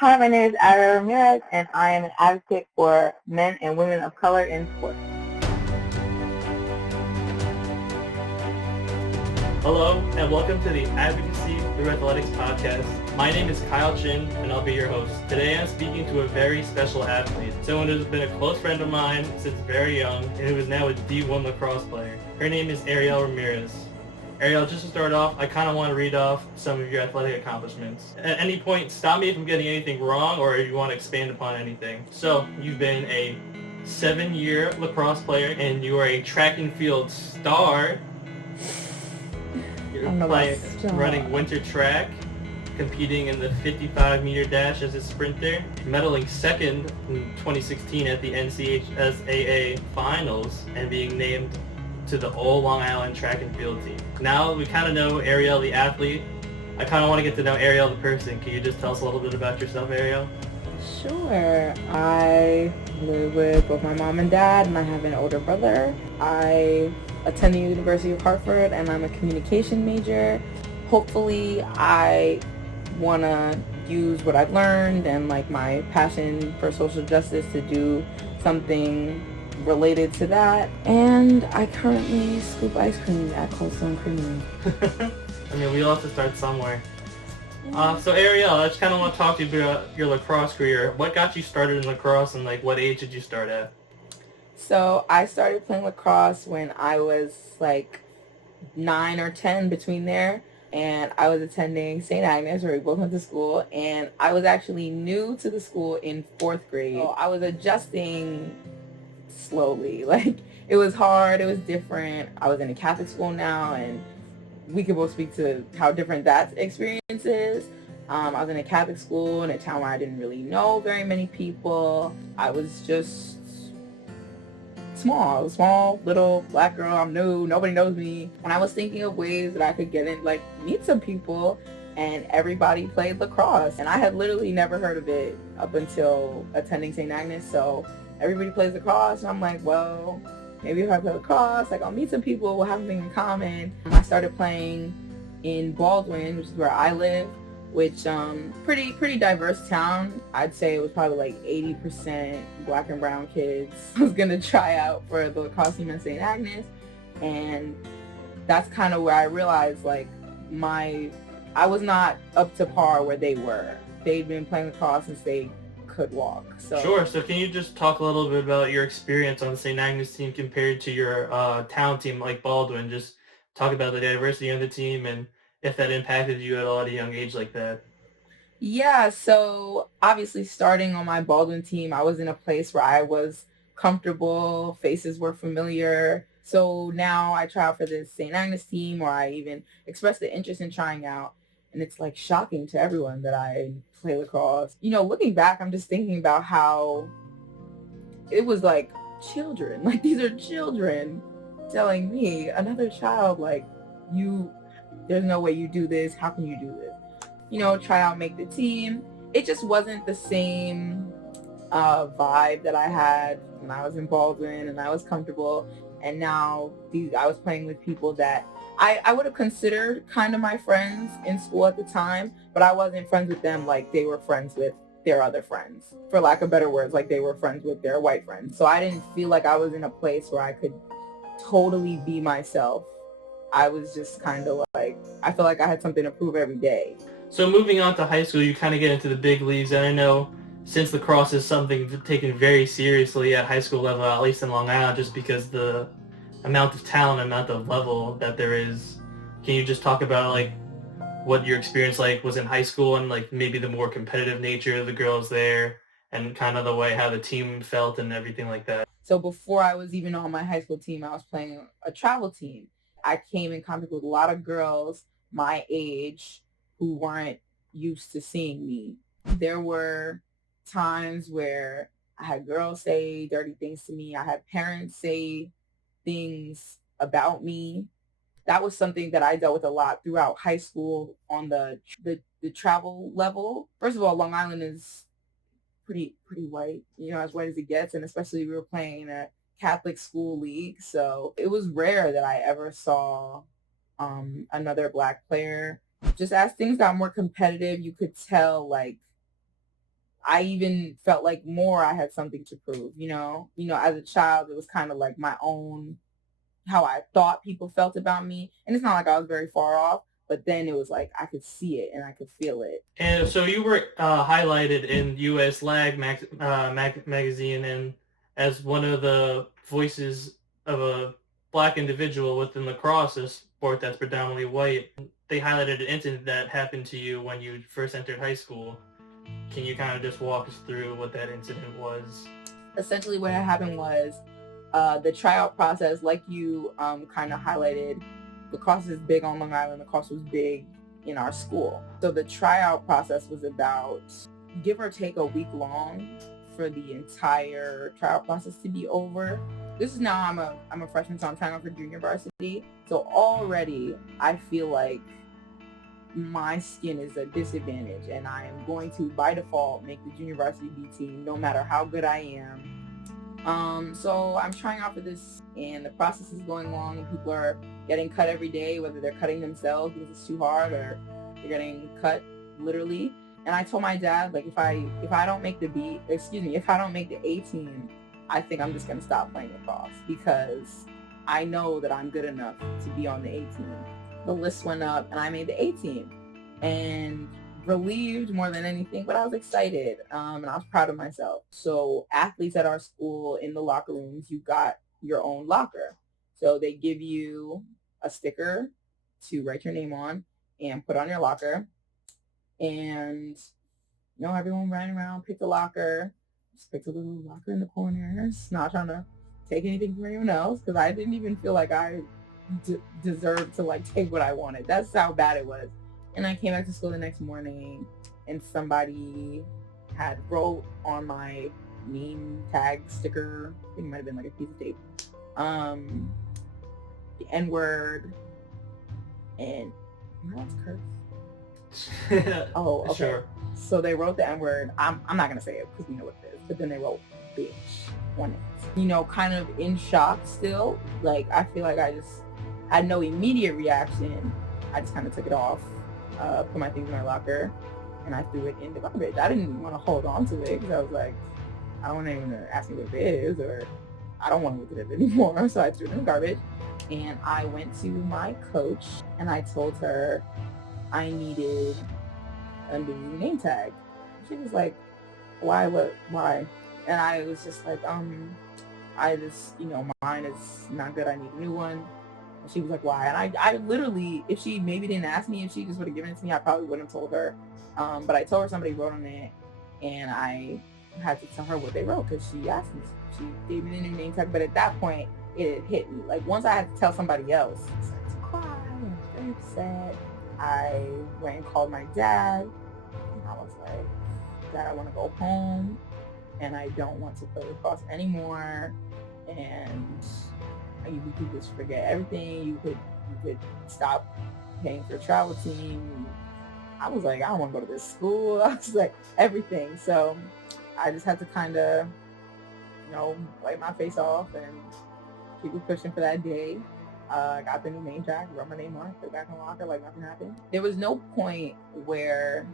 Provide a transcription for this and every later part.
Hi, my name is Arielle Ramirez, and I am an advocate for men and women of color in sports. Hello, and welcome to the Advocacy Through Athletics podcast. My name is Kyle Chin, and I'll be your host. Today I'm speaking to a very special athlete, someone who's been a close friend of mine since very young, and who is now a D1 lacrosse player. Her name is Arielle Ramirez. Arielle, just to start off, I kind of want to read off some of your athletic accomplishments. At any point, stop me if I'm getting anything wrong or if you want to expand upon anything. So, you've been a 7-year lacrosse player, and you are a track and field star. You're running winter track, competing in the 55-meter dash as a sprinter, medaling second in 2016 at the NCHSAA finals, and being named to the All Long Island track and field team. Now we kind of know Arielle the athlete. I kind of want to get to know Arielle the person. Can you just tell us a little bit about yourself, Arielle? Sure. I live with both my mom and dad, and I have an older brother. I attend the University of Hartford, and I'm a communication major. Hopefully, I want to use what I've learned and my passion for social justice to do something related to that. And I currently scoop ice cream at Cold Stone Creamery. I mean, we all have to start somewhere. So Arielle, I just kind of want to talk to you about your lacrosse career. What got you started in lacrosse, and what age did you start at? So I started playing lacrosse when I was 9 or 10, between there. And I was attending St. Agnes, where we both went to school. And I was actually new to the school in 4th grade. So I was adjusting slowly. It was hard. It was different. I was in a Catholic school now, and we could both speak to how different that experience is. I was in a Catholic school in a town where I didn't really know very many people. I was just small, little black girl. I'm new. Nobody knows me. And I was thinking of ways that I could get in, meet some people, and everybody played lacrosse. And I had literally never heard of it up until attending St. Agnes. So everybody plays lacrosse, and I'm like, well, maybe if I play lacrosse, I'll meet some people, we'll have something in common. I started playing in Baldwin, which is where I live, which pretty diverse town. I'd say it was probably 80% black and brown kids. I was gonna try out for the lacrosse team in St. Agnes, and that's kind of where I realized I was not up to par where they were. They'd been playing lacrosse since they could walk. So Sure. So can you just talk a little bit about your experience on the St. Agnes team compared to your town team like Baldwin? Just talk about the diversity on the team and if that impacted you at all at a young age like that. Yeah, so obviously starting on my Baldwin team, I was in a place where I was comfortable, faces were familiar. So now I try out for the St. Agnes team, or I even expressed the interest in trying out. And it's shocking to everyone that I play lacrosse. Looking back, I'm just thinking about how it was children. These are children telling me, another child, there's no way you do this. How can you do this? Try out, make the team. It just wasn't the same vibe that I had when I was in Baldwin, and I was comfortable. And now I was playing with people that I would have considered kind of my friends in school at the time, but I wasn't friends with them like they were friends with their other friends. For lack of better words, they were friends with their white friends. So I didn't feel like I was in a place where I could totally be myself. I was just kind of I feel like I had something to prove every day. So moving on to high school, you kind of get into the big leagues, and I know since lacrosse is something taken very seriously at high school level, at least in Long Island, just because the amount of talent, amount of level that there is. Can you just talk about what your experience was in high school, and maybe the more competitive nature of the girls there, and kind of the way how the team felt and everything like that? So before I was even on my high school team, I was playing a travel team. I came in contact with a lot of girls my age who weren't used to seeing me. There were times where I had girls say dirty things to me. I had parents say things about me. That was something that I dealt with a lot throughout high school on the travel level. First of all, Long Island is pretty white, as white as it gets, and especially we were playing in a Catholic school league, so it was rare that I ever saw another black player. Just as things got more competitive, you could tell I even felt like more I had something to prove, as a child, it was kind of like my own, how I thought people felt about me. And it's not like I was very far off, but then it was like I could see it and I could feel it. And so you were highlighted in U.S. magazine and as one of the voices of a black individual within lacrosse, a sport that's predominantly white. They highlighted an incident that happened to you when you first entered high school. Can you kind of just walk us through what that incident was? Essentially what had happened was the tryout process, like you kind of highlighted, lacrosse is big on Long Island, lacrosse was big in our school. So the tryout process was about, give or take, a week long for the entire tryout process to be over. This is now I'm a freshman, so I'm trying out for junior varsity. So already I feel like my skin is a disadvantage and I am going to, by default, make the junior varsity B team no matter how good I am. So I'm trying out for this and the process is going along and people are getting cut every day, whether they're cutting themselves because it's too hard or they're getting cut literally. And I told my dad, like, if I don't make if I don't make the A team, I think I'm just going to stop playing lacrosse because I know that I'm good enough to be on the A team. The list went up and I made the A team and relieved more than anything, but I was excited and I was proud of myself. So athletes at our school, in the locker rooms, you got your own locker. So they give you a sticker to write your name on and put on your locker. And everyone ran around, picked a locker, just picked a little locker in the corners, not trying to take anything from anyone else because I didn't even feel like I deserved to like take what I wanted. That's how bad it was. And I came back to school the next morning and somebody had wrote on my name tag sticker, I think it might have been like a piece of tape, the N-word, and that's curse. Oh, okay. Sure. So they wrote the N-word. I'm not gonna say it because we know what it is, but then they wrote bitch on it. Kind of in shock still. Like I feel like I just had no immediate reaction. I just kind of took it off, put my things in my locker, and I threw it in the garbage. I didn't want to hold on to it because I was like, I don't want anyone to ask me what it is, or I don't want to look at it anymore. So I threw it in the garbage, and I went to my coach, and I told her I needed a new name tag. She was like, why? And I was just like, I just, mine is not good. I need a new one. And she was like, why? And I literally, if she maybe didn't ask me, if she just would have given it to me, I probably wouldn't have told her. But I told her somebody wrote on it, and I had to tell her what they wrote because she asked me. She gave me the new name tag, but at that point, it hit me. Like once I had to tell somebody else, I started to cry. I was very upset. I went and called my dad, and I was like, Dad, I want to go home, and I don't want to play lacrosse anymore. And you could just forget everything. You could stop paying for a travel team. I was like, I don't want to go to this school. I was like, everything. So I just had to kind of, wipe my face off and keep it pushing for that day. I got the new name tag, wrote my name on it, put it back in the locker like nothing happened. There was no point where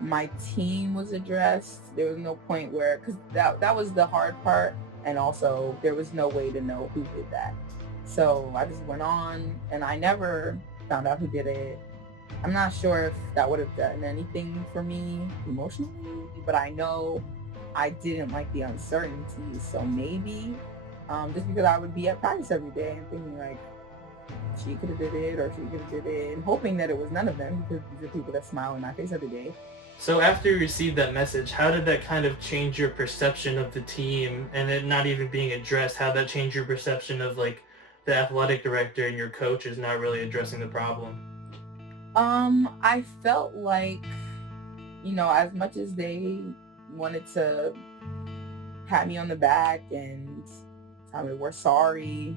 my team was addressed. There was no point where, because that was the hard part. And also there was no way to know who did that. So I just went on and I never found out who did it. I'm not sure if that would have done anything for me emotionally, but I know I didn't like the uncertainty. So maybe just because I would be at practice every day and thinking like, she could have did it or she could have did it, and hoping that it was none of them because these are people that smile in my face every day. So after you received that message, how did that kind of change your perception of the team and it not even being addressed? How did that change your perception of like the athletic director and your coach is not really addressing the problem? I felt like, as much as they wanted to pat me on the back and tell me we're sorry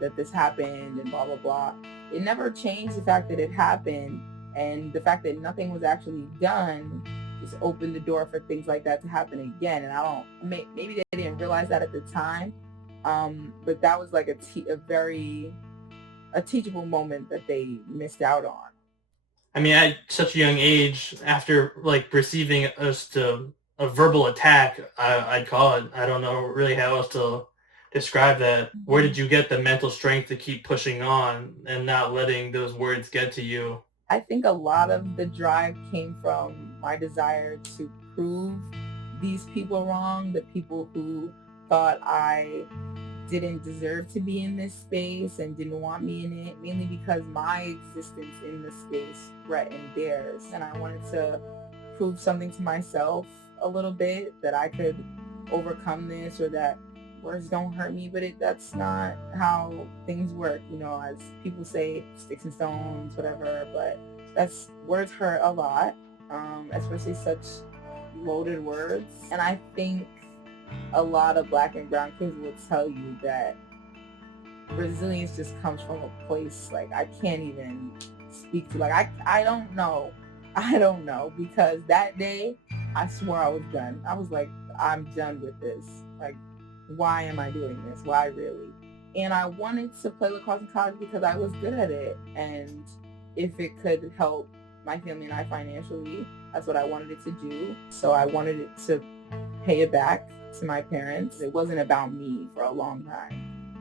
that this happened and blah, blah, blah, it never changed the fact that it happened. And the fact that nothing was actually done just opened the door for things like that to happen again. And maybe they didn't realize that at the time, but that was like a teachable moment that they missed out on. I mean, at such a young age, after like perceiving us to a verbal attack, I'd call it. I don't know really how else to describe that. Where did you get the mental strength to keep pushing on and not letting those words get to you? I think a lot of the drive came from my desire to prove these people wrong, the people who thought I didn't deserve to be in this space and didn't want me in it, mainly because my existence in the space threatened theirs. And I wanted to prove something to myself a little bit, that I could overcome this, or that words don't hurt me, but that's not how things work. You know, as people say, sticks and stones, whatever, but words hurt a lot, especially such loaded words. And I think a lot of Black and brown kids will tell you that resilience just comes from a place like I can't even speak to. Like I don't know, because that day I swore I was done. I was like, I'm done with this. Like, why am I doing this? Why really? And I wanted to play lacrosse in college because I was good at it, and if it could help my family and I financially, that's what I wanted it to do. So I wanted it to pay it back to my parents. It wasn't about me for a long time.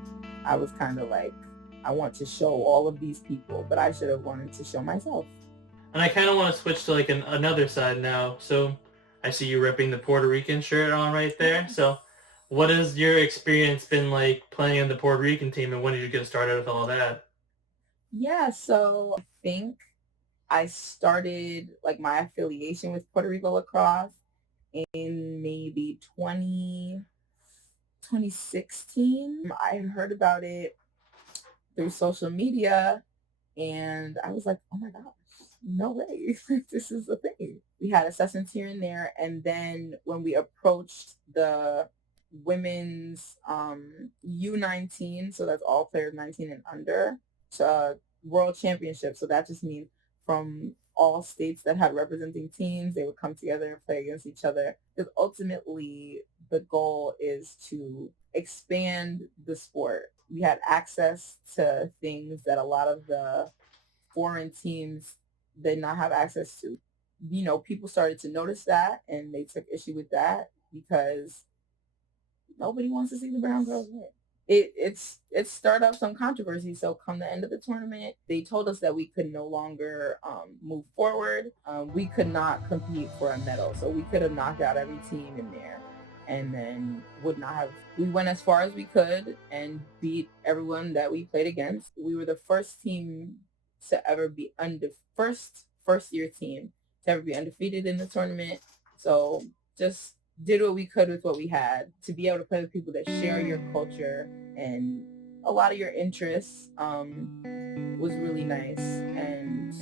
I was kind of like, I want to show all of these people, but I should have wanted to show myself. And I kind of want to switch to like another side now. So I see you ripping the Puerto Rican shirt on right there. So what has your experience been like playing on the Puerto Rican team, and when did you get started with all that? Yeah, so I think I started like my affiliation with Puerto Rico lacrosse in maybe 2016. I had heard about it through social media, and I was like, oh my gosh, no way, this is a thing. We had assessments here and there, and then when we approached the women's U19, so that's all players 19 and under, world championship. So that just means from all states that had representing teams, they would come together and play against each other. Because ultimately, the goal is to expand the sport. We had access to things that a lot of the foreign teams did not have access to. You know, people started to notice that, and they took issue with that because nobody wants to see the brown girls win. It stirred up some controversy. So come the end of the tournament, they told us that we could no longer move forward. We could not compete for a medal. So we could have knocked out every team in there, and then would not have. We went as far as we could and beat everyone that we played against. We were the first team to ever be first year team to ever be undefeated in the tournament. So just did what we could with what we had to be able to play with people that share your culture and a lot of your interests. Was really nice, and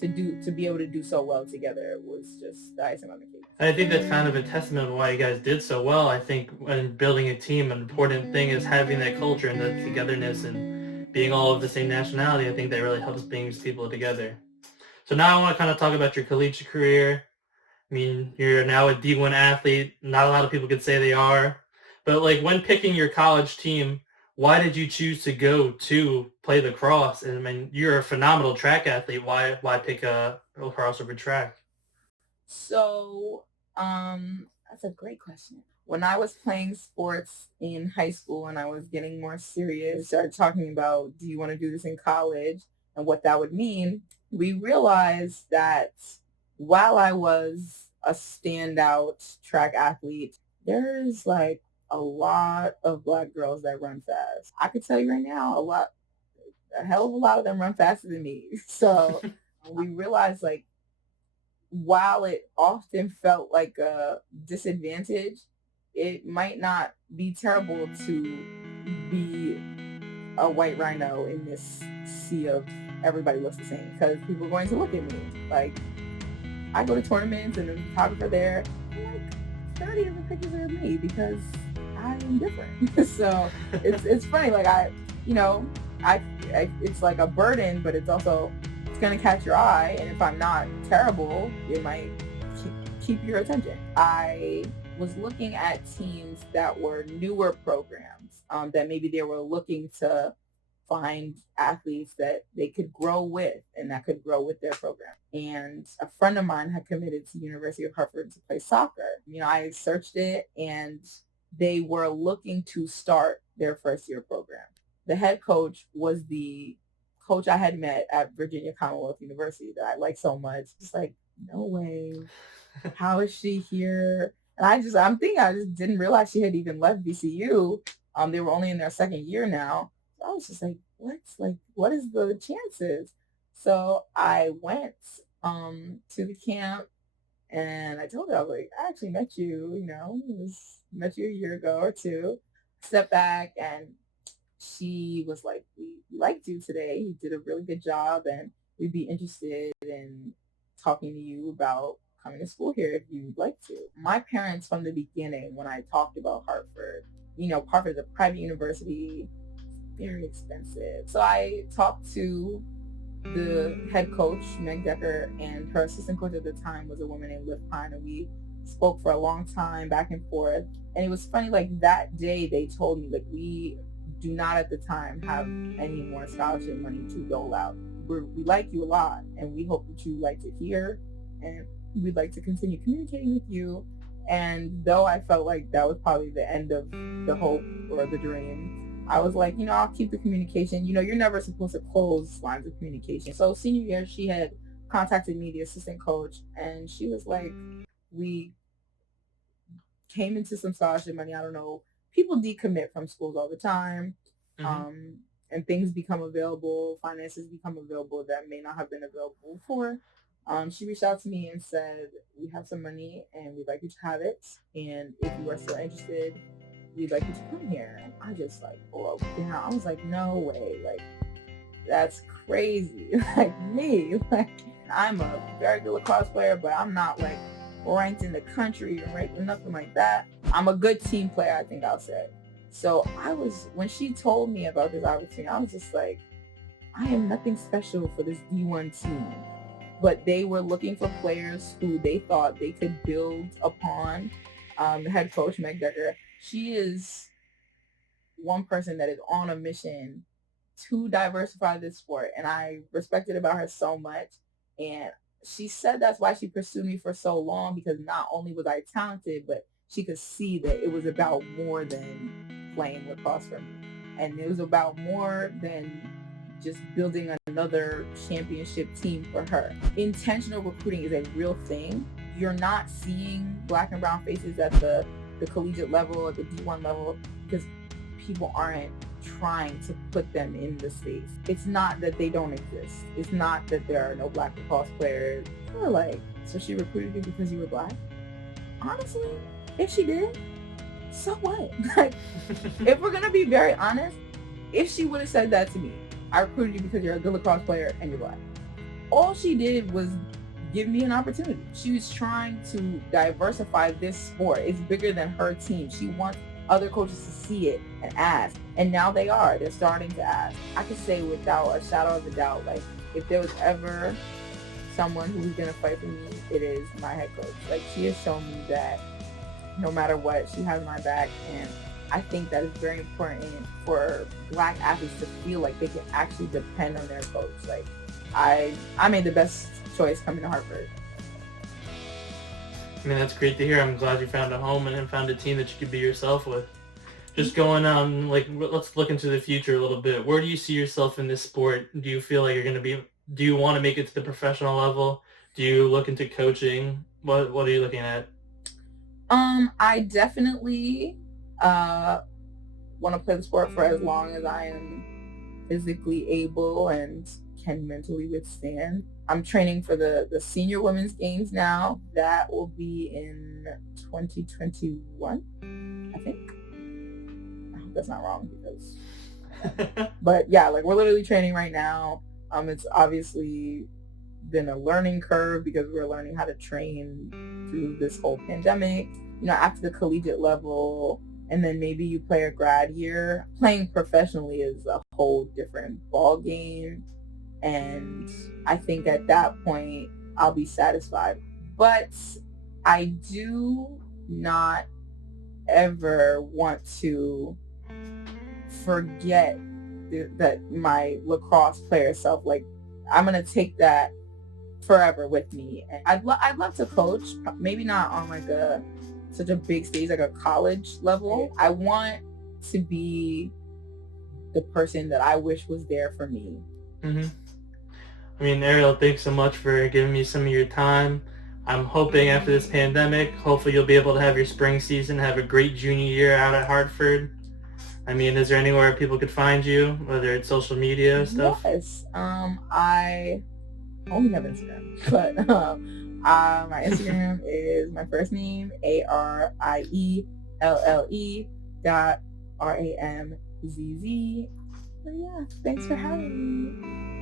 to be able to do so well together was just the icing on the cake. I think that's kind of a testament to why you guys did so well. I think when building a team, an important thing is having that culture and the togetherness and being all of the same nationality. I think that really helps bring people together. So now I want to kind of talk about your collegiate career. I mean, you're now a D1 athlete. Not a lot of people could say they are. But like when picking your college team, why did you choose to go to play lacrosse? And I mean, you're a phenomenal track athlete. Why pick lacrosse over track? So that's a great question. When I was playing sports in high school and I was getting more serious, started talking about, do you want to do this in college and what that would mean, we realized that while I was a standout track athlete, there's like a lot of Black girls that run fast. I could tell you right now, a hell of a lot of them run faster than me. So we realized, like, while it often felt like a disadvantage, it might not be terrible to be a white rhino in this sea of everybody looks the same, because people are going to look at me. Like, I go to tournaments and the photographer there, like 30 of the pictures are of me because I am different. So it's funny. Like it's like a burden, but it's going to catch your eye. And if I'm not terrible, it might keep your attention. I was looking at teams that were newer programs, that maybe they were looking to find athletes that they could grow with and that could grow with their program. And a friend of mine had committed to University of Hartford to play soccer. I searched it and they were looking to start their first year program. The head coach was the coach I had met at Virginia Commonwealth University that I like so much. Just like, no way. How is she here? And I just didn't realize she had even left VCU. They were only in their second year now. So I was just like, what is the chances? So I went to the camp and I told her, I was like, I actually met you, met you a year ago or two. Stepped back and she was like, we liked you today. You did a really good job and we'd be interested in talking to you about coming to school here if you'd like to. My parents from the beginning, when I talked about Hartford, Hartford's a private university, very expensive. So I talked to the head coach, Meg Decker, and her assistant coach at the time was a woman named Liv Pine, and we spoke for a long time back and forth. And it was funny, that day they told me, we do not at the time have any more scholarship money to dole out. We like you a lot, and we hope that you like to hear, and we'd like to continue communicating with you. And though I felt like that was probably the end of the hope or the dream, I was like, I'll keep the communication. You're never supposed to close lines of communication. So senior year, she had contacted me, the assistant coach, and she was like, we came into some scholarship money. I don't know. People decommit from schools all the time. Mm-hmm. And things become available, finances become available that may not have been available before. She reached out to me and said, we have some money and we'd like you to have it. And if you are still interested, we'd like you to come here. And I just broke down. I was like, no way. That's crazy. Me. I'm a very good lacrosse player, but I'm not ranked in the country or ranked nothing like that. I'm a good team player, I think I'll say. So when she told me about this opportunity, I was just like, I am nothing special for this D1 team. But they were looking for players who they thought they could build upon. The head coach, Meg Decker, she is one person that is on a mission to diversify this sport. And I respect it about her so much. And she said that's why she pursued me for so long, because not only was I talented, but she could see that it was about more than playing lacrosse for me. And it was about more than just building another championship team for her. Intentional recruiting is a real thing. You're not seeing Black and brown faces at the collegiate level, at the D1 level, because people aren't trying to put them in the space. It's not that they don't exist. It's not that there are no Black lacrosse players. They're so she recruited you because you were Black? Honestly, if she did, so what? If we're gonna be very honest, if she would have said that to me, I recruited you because you're a good lacrosse player and you're Black, all she did was give me an opportunity. She was trying to diversify this sport. It's bigger than her team. She wants other coaches to see it and ask. And now they are. They're starting to ask. I can say without a shadow of a doubt, if there was ever someone who was going to fight for me, it is my head coach. She has shown me that no matter what, she has my back. And I think that is very important for Black athletes to feel like they can actually depend on their coach. I made the best choice coming to Hartford. I mean, that's great to hear. I'm glad you found a home and found a team that you could be yourself with. Just going on, let's look into the future a little bit. Where do you see yourself in this sport? Do you feel like you're going to be, do you want to make it to the professional level? Do you look into coaching? What are you looking at? I definitely want to play the sport for as long as I am physically able and can mentally withstand. I'm training for the senior women's games now. That will be in 2021, I think. I hope that's not wrong because, but yeah, we're literally training right now. It's obviously been a learning curve because we're learning how to train through this whole pandemic. After the collegiate level, and then maybe you play a grad year. Playing professionally is a whole different ball game. And I think at that point, I'll be satisfied. But I do not ever want to forget that my lacrosse player self, like I'm gonna take that forever with me. And I'd love to coach, maybe not on like such a big stage like a college level. I want to be the person that I wish was there for me. Mm-hmm. I mean, Arielle, thanks so much for giving me some of your time. I'm hoping after this pandemic, hopefully you'll be able to have your spring season, have a great junior year out at Hartford. I mean, is there anywhere people could find you, whether it's social media stuff? Yes. I only have Instagram, but my Instagram is my first name, ARIELLE.RAMZZ. So yeah, thanks for having me.